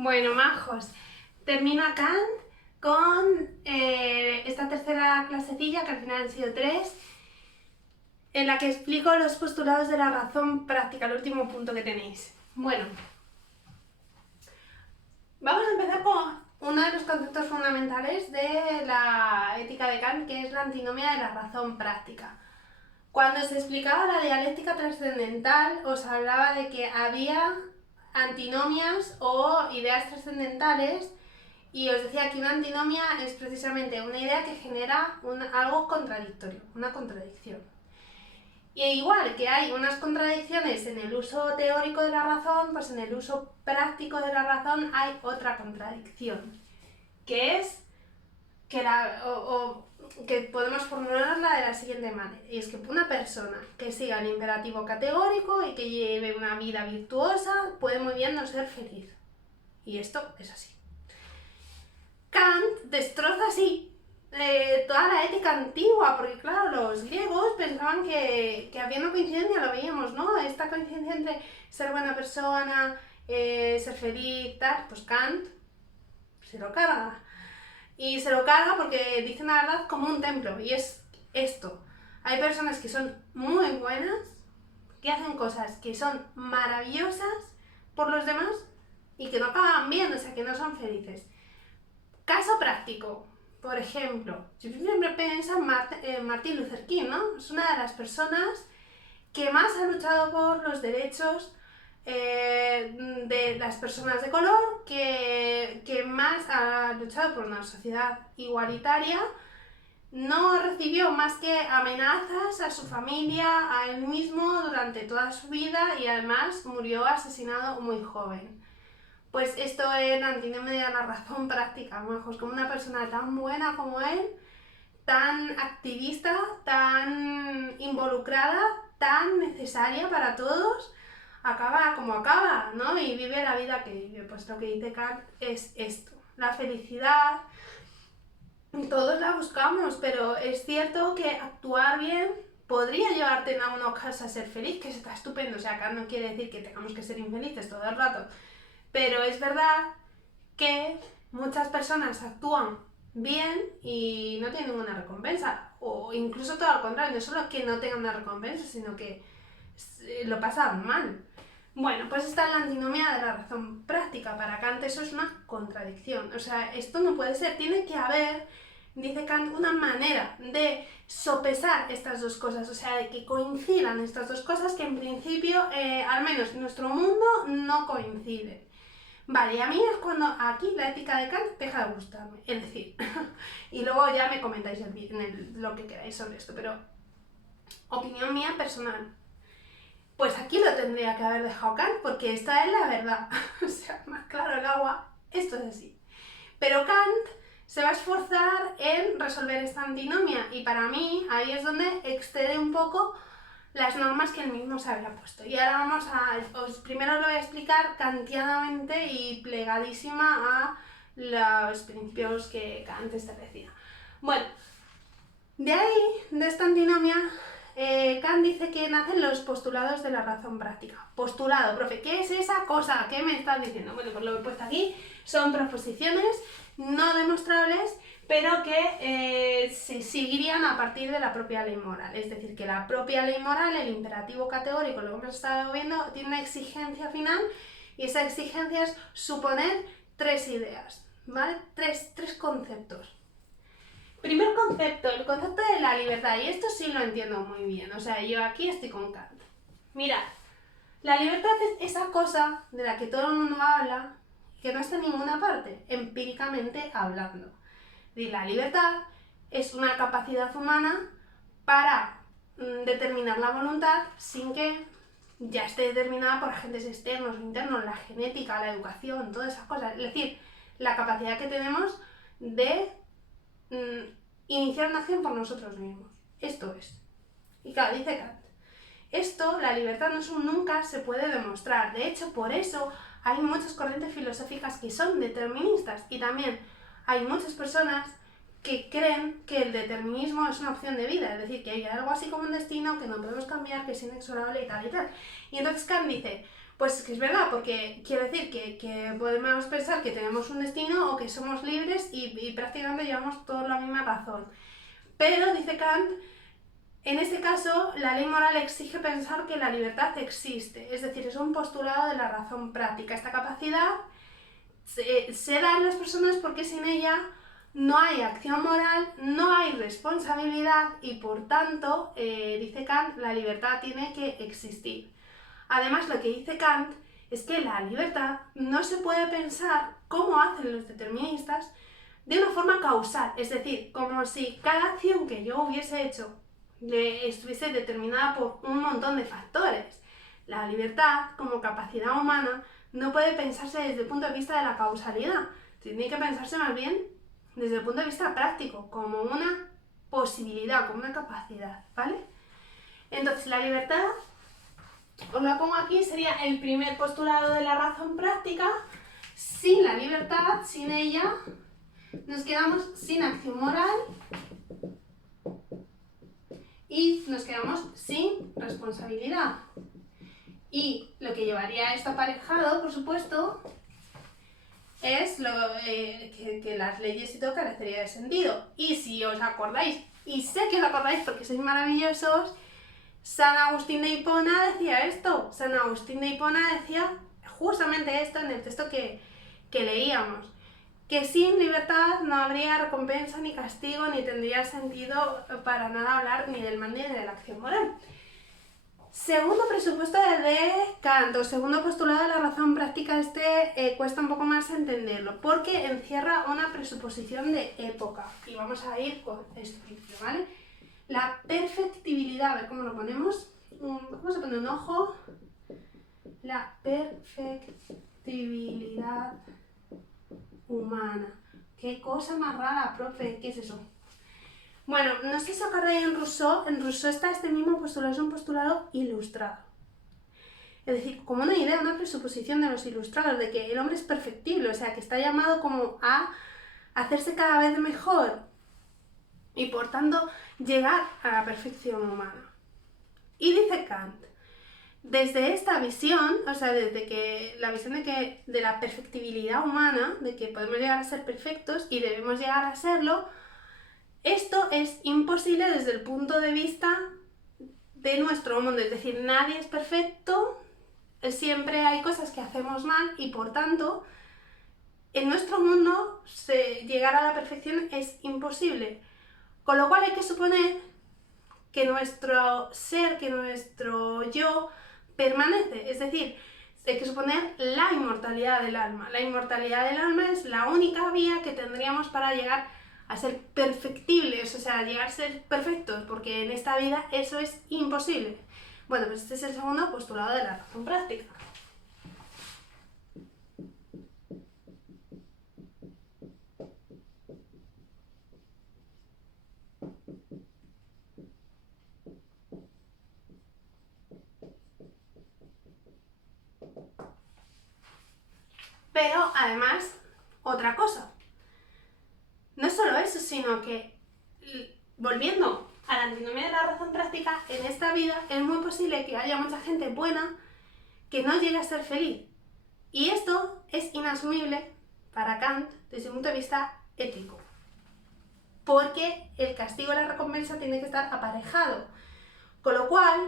Bueno, majos, termino acá con esta tercera clasecilla, que al final han sido 3, en la que explico los postulados de la razón práctica, el último punto que tenéis. Bueno, vamos a empezar con uno de los conceptos fundamentales de la ética de Kant, que es la antinomia de la razón práctica. Cuando se explicaba la dialéctica trascendental, os hablaba de que había antinomias o ideas trascendentales, y os decía que una antinomia es precisamente una idea que genera algo contradictorio, una contradicción. Y igual que hay unas contradicciones en el uso teórico de la razón, pues en el uso práctico de la razón hay otra contradicción, que es que que podemos formularla de la siguiente manera, y es que una persona que siga el imperativo categórico y que lleve una vida virtuosa puede muy bien no ser feliz. Y esto es así. Kant destroza así toda la ética antigua, porque claro, los griegos pensaban que había una coincidencia, lo veíamos, ¿no? Esta coincidencia entre ser buena persona, ser feliz, tal, pues Kant se lo carga. Y se lo carga porque dice la verdad como un templo, y es esto. Hay personas que son muy buenas, que hacen cosas que son maravillosas por los demás y que no acaban bien, o sea, que no son felices. Caso práctico, por ejemplo, yo siempre pienso en Martin Luther King, ¿no? Es una de las personas que más ha luchado por los derechos de las personas de color, que más ha luchado por una sociedad igualitaria. No recibió más que amenazas a su familia, a él mismo durante toda su vida, y además murió asesinado muy joven. Pues esto es la antinomia de la razón práctica, majos, como una persona tan buena como él, tan activista, tan involucrada, tan necesaria para todos, acaba como acaba, ¿no? Y vive la vida que vive. Pues lo que dice Kant es esto, la felicidad, todos la buscamos, pero es cierto que actuar bien podría llevarte en algunos casos a ser feliz, que está estupendo, o sea, Kant no quiere decir que tengamos que ser infelices todo el rato, pero es verdad que muchas personas actúan bien y no tienen ninguna recompensa, o incluso todo al contrario, no solo que no tengan una recompensa, sino que lo pasan mal. Bueno, pues esta es la antinomia de la razón práctica. Para Kant eso es una contradicción, o sea, esto no puede ser, tiene que haber, dice Kant, una manera de sopesar estas dos cosas, o sea, de que coincidan estas dos cosas que en principio, al menos en nuestro mundo, no coinciden. Vale, y a mí es cuando aquí la ética de Kant deja de gustarme, es decir, y luego ya me comentáis lo que queráis sobre esto, pero opinión mía personal. Pues aquí lo tendría que haber dejado Kant, porque esta es la verdad. O sea, más claro el agua, esto es así. Pero Kant se va a esforzar en resolver esta antinomia, y para mí ahí es donde excede un poco las normas que él mismo se había puesto. Y ahora primero lo voy a explicar kantianamente y plegadísima a los principios que Kant establecía. Bueno, de ahí, de esta antinomia, Kant dice que nacen los postulados de la razón práctica. Postulado, profe, ¿qué es esa cosa? ¿Qué me estás diciendo? Bueno, pues lo que he puesto aquí son proposiciones no demostrables, pero que se seguirían a partir de la propia ley moral. Es decir, que la propia ley moral, el imperativo categórico, lo que hemos estado viendo, tiene una exigencia final, y esa exigencia es suponer 3 ideas, ¿vale? Tres conceptos. Primer concepto, el concepto de la libertad, y esto sí lo entiendo muy bien, o sea, yo aquí estoy con Kant. Mirad, la libertad es esa cosa de la que todo el mundo habla, que no está en ninguna parte, empíricamente hablando. Y la libertad es una capacidad humana para determinar la voluntad sin que ya esté determinada por agentes externos o internos, la genética, la educación, todas esas cosas. Es decir, la capacidad que tenemos de iniciar una acción por nosotros mismos. Esto es. Y claro, dice Kant, esto, la libertad no es un nunca se puede demostrar. De hecho, por eso hay muchas corrientes filosóficas que son deterministas, y también hay muchas personas que creen que el determinismo es una opción de vida, es decir, que hay algo así como un destino que no podemos cambiar, que es inexorable y tal y tal. Y entonces Kant dice, Pues que es verdad, porque quiero decir que podemos pensar que tenemos un destino o que somos libres y prácticamente llevamos toda la misma razón. Pero, dice Kant, en este caso, la ley moral exige pensar que la libertad existe, es decir, es un postulado de la razón práctica. Esta capacidad se da en las personas porque sin ella no hay acción moral, no hay responsabilidad y por tanto, dice Kant, la libertad tiene que existir. Además, lo que dice Kant es que la libertad no se puede pensar como hacen los deterministas de una forma causal, es decir, como si cada acción que yo hubiese hecho estuviese determinada por un montón de factores. La libertad, como capacidad humana, no puede pensarse desde el punto de vista de la causalidad, tiene que pensarse más bien desde el punto de vista práctico, como una posibilidad, como una capacidad, ¿vale? Entonces, la libertad, os la pongo aquí, sería el primer postulado de la razón práctica. Sin la libertad, sin ella, nos quedamos sin acción moral y nos quedamos sin responsabilidad. Y lo que llevaría esto aparejado, por supuesto, es que las leyes y todo carecería de sentido. Y si os acordáis, y sé que os acordáis porque sois maravillosos, San Agustín de Hipona decía esto. San Agustín de Hipona decía justamente esto en el texto que leíamos. Que sin libertad no habría recompensa ni castigo, ni tendría sentido para nada hablar ni del mal ni de la acción moral. Segundo presupuesto de Kant, o segundo postulado de la razón práctica, cuesta un poco más entenderlo, porque encierra una presuposición de época. Y vamos a ir con esto, ¿vale? La perfectibilidad, a ver cómo lo ponemos. Vamos a poner un ojo. La perfectibilidad humana. Qué cosa más rara, profe, ¿qué es eso? Bueno, no sé si os acordáis en Rousseau está este mismo postulado, es un postulado ilustrado. Es decir, como una idea, una presuposición de los ilustrados, de que el hombre es perfectible, o sea, que está llamado como a hacerse cada vez mejor y por tanto llegar a la perfección humana. Y dice Kant, desde esta visión, o sea, desde que la visión de la perfectibilidad humana, de que podemos llegar a ser perfectos y debemos llegar a serlo, esto es imposible desde el punto de vista de nuestro mundo, es decir, nadie es perfecto, siempre hay cosas que hacemos mal y por tanto, en nuestro mundo llegar a la perfección es imposible. Con lo cual hay que suponer que nuestro ser, que nuestro yo permanece, es decir, hay que suponer la inmortalidad del alma. La inmortalidad del alma es la única vía que tendríamos para llegar a ser perfectibles, o sea, llegar a ser perfectos, porque en esta vida eso es imposible. Bueno, pues este es el segundo postulado de la razón práctica. Pero además, otra cosa. No es solo eso, sino que, volviendo a la antinomia de la razón práctica, en esta vida es muy posible que haya mucha gente buena que no llegue a ser feliz. Y esto es inasumible para Kant desde un punto de vista ético. Porque el castigo y la recompensa tiene que estar aparejado. Con lo cual,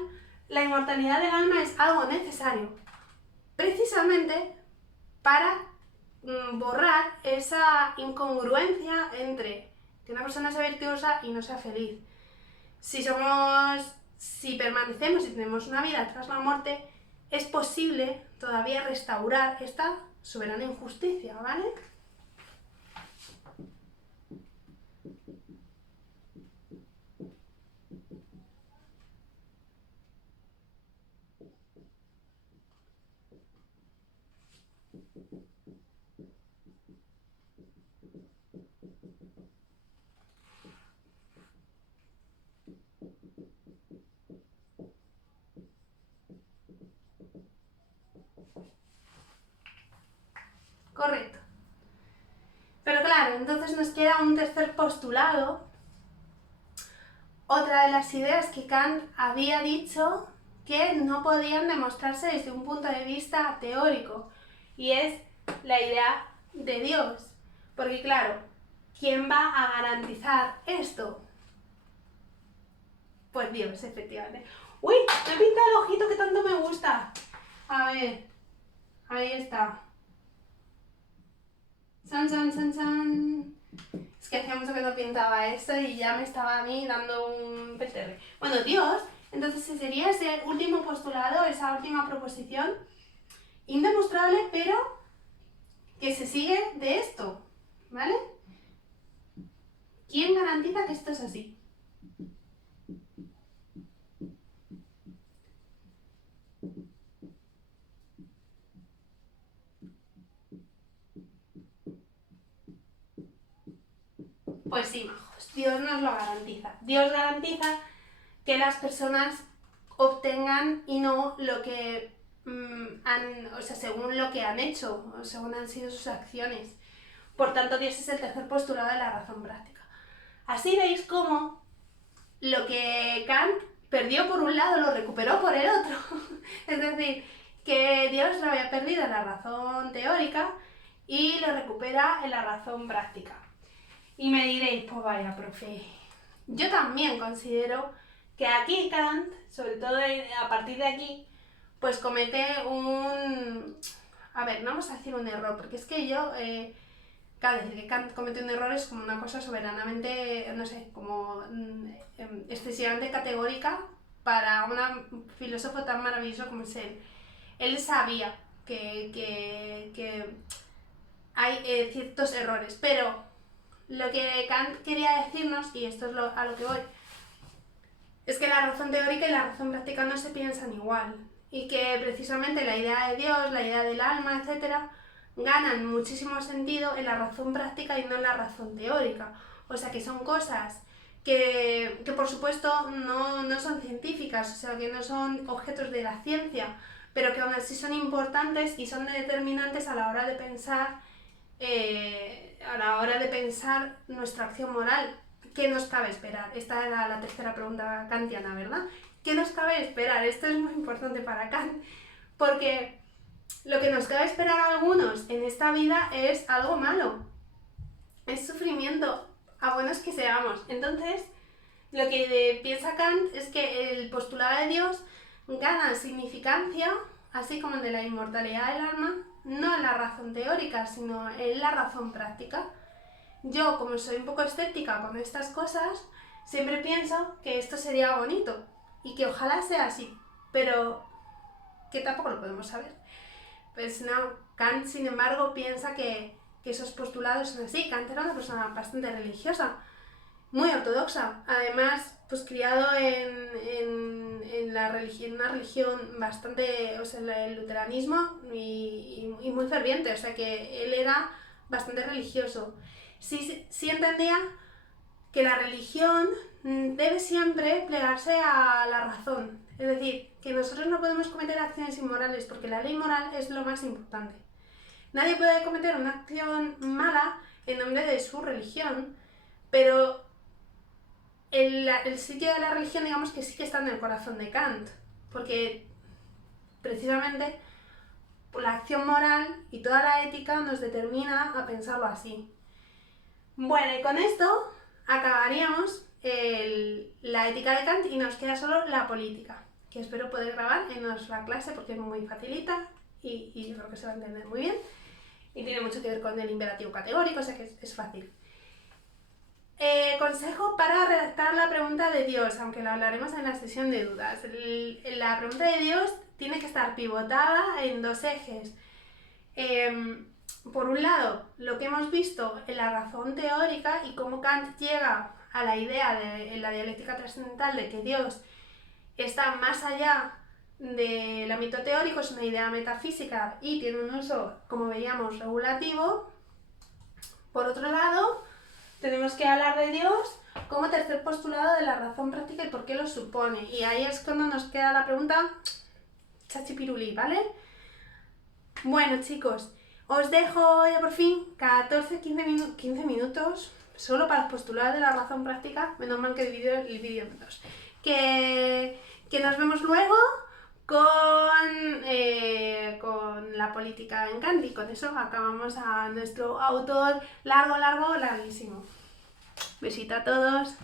la inmortalidad del alma es algo necesario, precisamente para borrar esa incongruencia entre que una persona sea virtuosa y no sea feliz. Si permanecemos y tenemos una vida tras la muerte, es posible todavía restaurar esta soberana injusticia, ¿vale? Correcto. Pero claro, entonces nos queda un tercer postulado. Otra de las ideas que Kant había dicho que no podían demostrarse desde un punto de vista teórico, y es la idea de Dios. Porque claro, ¿quién va a garantizar esto? Pues Dios, efectivamente. ¡Uy! Me pinta el ojito que tanto me gusta. A ver, ahí está. ¡San, san, san, san! Es que hacía mucho que no pintaba esto y ya me estaba a mí dando un PTR. Bueno, Dios, entonces sería ese último postulado, esa última proposición, indemostrable, pero que se sigue de esto, ¿vale? ¿Quién garantiza que esto es así? Pues sí, majos, Dios nos lo garantiza. Dios garantiza que las personas obtengan y no lo que según lo que han hecho, o según han sido sus acciones. Por tanto, Dios es el tercer postulado de la razón práctica. Así veis cómo lo que Kant perdió por un lado lo recuperó por el otro. Es decir, que Dios lo había perdido en la razón teórica y lo recupera en la razón práctica. Y me diréis, pues vaya, profe, yo también considero que aquí Kant, sobre todo a partir de aquí, pues comete un... A ver, no vamos a decir un error, porque es que yo... Claro, decir que Kant comete un error es como una cosa soberanamente, no sé, como excesivamente categórica para un filósofo tan maravilloso como es él. Él sabía que hay ciertos errores, pero lo que Kant quería decirnos, y esto es a lo que voy, es que la razón teórica y la razón práctica no se piensan igual, y que precisamente la idea de Dios, la idea del alma, etcétera, ganan muchísimo sentido en la razón práctica y no en la razón teórica. O sea que son cosas que por supuesto no son científicas, o sea que no son objetos de la ciencia, pero que aún así son importantes y son determinantes a la hora de pensar nuestra acción moral. ¿Qué nos cabe esperar? Esta era la tercera pregunta kantiana, ¿verdad? ¿Qué nos cabe esperar? Esto es muy importante para Kant, porque lo que nos cabe esperar a algunos en esta vida es algo malo, es sufrimiento, a buenos que seamos. Entonces, lo que piensa Kant es que el postulado de Dios gana significancia, así como el de la inmortalidad del alma, no en la razón teórica, sino en la razón práctica. Yo, como soy un poco escéptica con estas cosas, siempre pienso que esto sería bonito y que ojalá sea así, pero que tampoco lo podemos saber. Pues no, Kant, sin embargo, piensa que esos postulados son así. Kant era una persona bastante religiosa, muy ortodoxa, además, pues criado en una religión bastante, o sea, el luteranismo y muy ferviente, o sea que él era bastante religioso. Sí entendía que la religión debe siempre plegarse a la razón, es decir, que nosotros no podemos cometer acciones inmorales porque la ley moral es lo más importante. Nadie puede cometer una acción mala en nombre de su religión, pero el sitio de la religión, digamos que sí que está en el corazón de Kant, porque precisamente la acción moral y toda la ética nos determina a pensarlo así. Bueno, y con esto acabaríamos la ética de Kant y nos queda solo la política, que espero poder grabar en nuestra clase porque es muy facilita y creo que se va a entender muy bien y tiene mucho que ver con el imperativo categórico, o sea que es fácil. Consejo para redactar la pregunta de Dios, aunque lo hablaremos en la sesión de dudas. La pregunta de Dios tiene que estar pivotada en dos ejes. Por un lado, lo que hemos visto en la razón teórica y cómo Kant llega a la idea en la dialéctica trascendental de que Dios está más allá del ámbito teórico, es una idea metafísica y tiene un uso, como veíamos, regulativo. Por otro lado, tenemos que hablar de Dios como tercer postulado de la razón práctica y por qué lo supone. Y ahí es cuando nos queda la pregunta chachipirulí, ¿vale? Bueno, chicos, os dejo ya por fin 15 minutos solo para los postulados de la razón práctica. Menos mal que he dividido el vídeo en dos. Que nos vemos luego. con la política en Kant, y con eso acabamos a nuestro autor larguísimo. Besito a todos.